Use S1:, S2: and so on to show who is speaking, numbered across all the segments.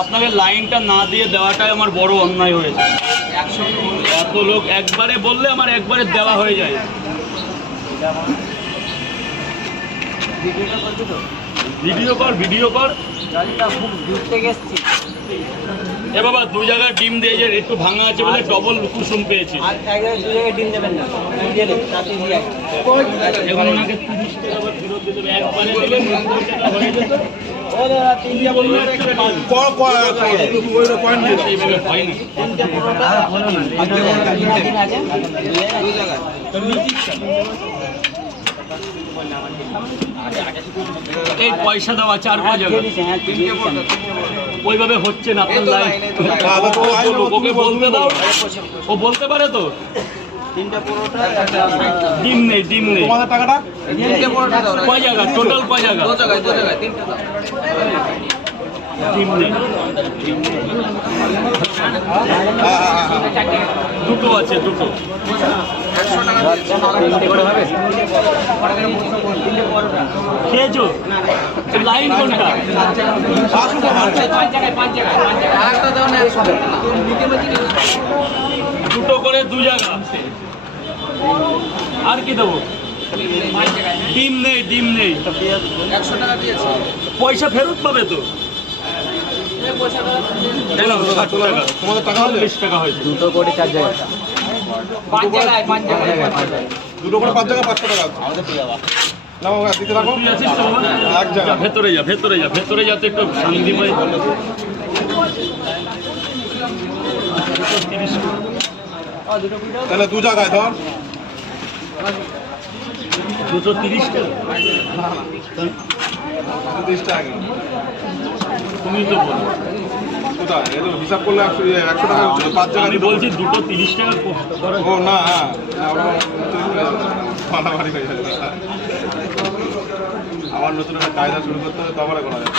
S1: আপনাকে লাইনটা না দিয়ে দেওয়াটাই আমার বড় অন্যায় হয়েছে। এত লোক একবারে বললে আমার একবারে দেওয়া হয়ে যায়। ভিডিও কর ভিডিও কর। এ বাবা দু জায়গায় ডিম দিয়ে যে একটু ভাঙা আছে বলে ডবল কুসুম পেয়েছি। হয়ে হয় এই পয়সা দেওয়া চার পাঁচ হাজার। ওইভাবে হচ্ছে না আপনার লাইন ওকে বলতে দাও। ও বলতে পারে তো? ডিম নেই ডিম নেই। কয় জায়গা? টোটাল কয় জায়গা? ডিম নেই। দুটো আছে, দুটো। খেয়েছো লাইন কোনটা? দুটো করে দু জায়গা আর কি দেবো? ডিম নেই ডিম নেই। পয়সা ফেরত পাবে তো? টাকা।
S2: তোমাদের টাকা হলে
S1: চল্লিশ টাকা হয়েছে
S2: দুটো করে পাঁচ পাঁচশো টাকা
S1: ভেতরে যা ভেতরে যা ভেতরে একটু শান্তি পাই তিরিশ
S2: তাহলে দু জায়গায় ধর
S1: দুশো তিরিশ টাকা
S2: তিরিশ টাকা।
S1: তুমি তো বলো।
S2: কোথায়? হিসাব করলে একশো একশো টাকা পাঁচ জায়গা
S1: আমি বলছি দুটো তিরিশ টাকা
S2: ও না হ্যাঁ না, মারামারি হয়ে যাবে। আবার নতুন একটা কায়দা শুরু করতে হবে তারপরে করা যাবে।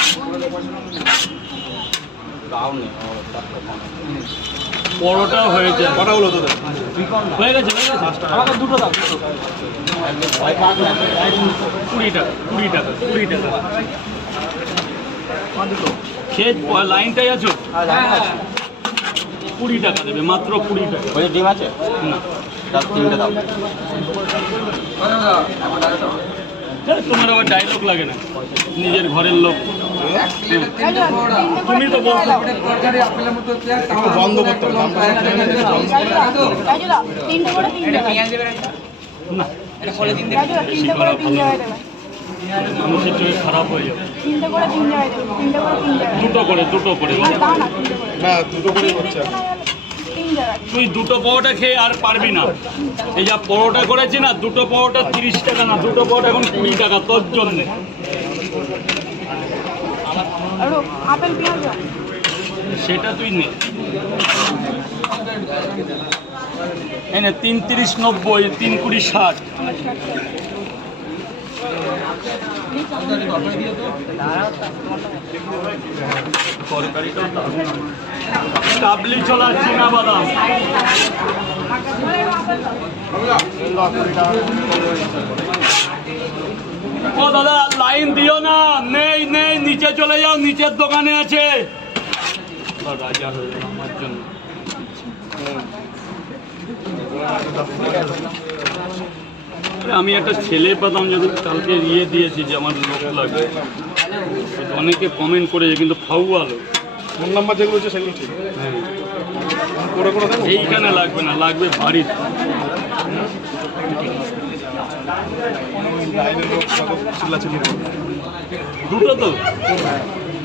S1: পরোটা হয়েছে
S2: কটা হলো তোদের
S1: হয়ে গেছে হয়ে গেছে? আমাকে দুটো দাও। কুড়ি টাকা কুড়ি টাকা কুড়ি টাকা। খেয়ে লাইনটাই আছো? কুড়ি টাকা দেবে মাত্র কুড়ি টাকা।
S3: ওই ডিম আছে?
S1: না।
S3: তিনটে দাও।
S1: হ্যাঁ, তোমার আবার ডায়লগ লাগে না। নিজের ঘরের লোক। তুমি তো
S2: বন্ধ করতে
S1: না।
S4: করে
S1: মানুষের চোখে খারাপ হয়ে যাবে।
S4: করে করে
S1: দুটো করে দুটো করে।
S4: না করে।
S2: দুটো
S4: জায়গায়
S1: তুই দুটো পরোটা খেয়ে আর পারবি না। এই যা পরোটা করেছি না দুটো পরোটা তিরিশ টাকা না দুটো পরোটা এখন কুড়ি টাকা তোর জন্য।
S4: আর ও আপেল পেঁয়াজ দাও।
S1: সেটা তুই নে। এনে তিন তিরিশ নব্বই তিন কুড়ি ষাট। কাবলি ছোলা চীনা বাদাম ও দাদা, লাইন দিও না। নেই নেই, নিচে চলে যাও, নিচের দোকানে আছে। রাজা হয়ে আমার জন্য। আমি একটা ছেলে পেতাম যদি কালকে ইয়ে দিয়েছি যে আমার লোক লাগবে। অনেকে কমেন্ট করেছে কিন্তু ফাউ আলো
S2: ফোন নাম্বার যেগুলো হচ্ছে সেগুলো ঠিক।
S1: হ্যাঁ।
S2: করে করে দেবো
S1: এইখানে লাগবে না লাগবে
S2: করবে।
S1: দুটো তো?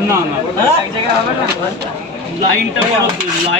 S1: না? না লাইনটা বড় লাইন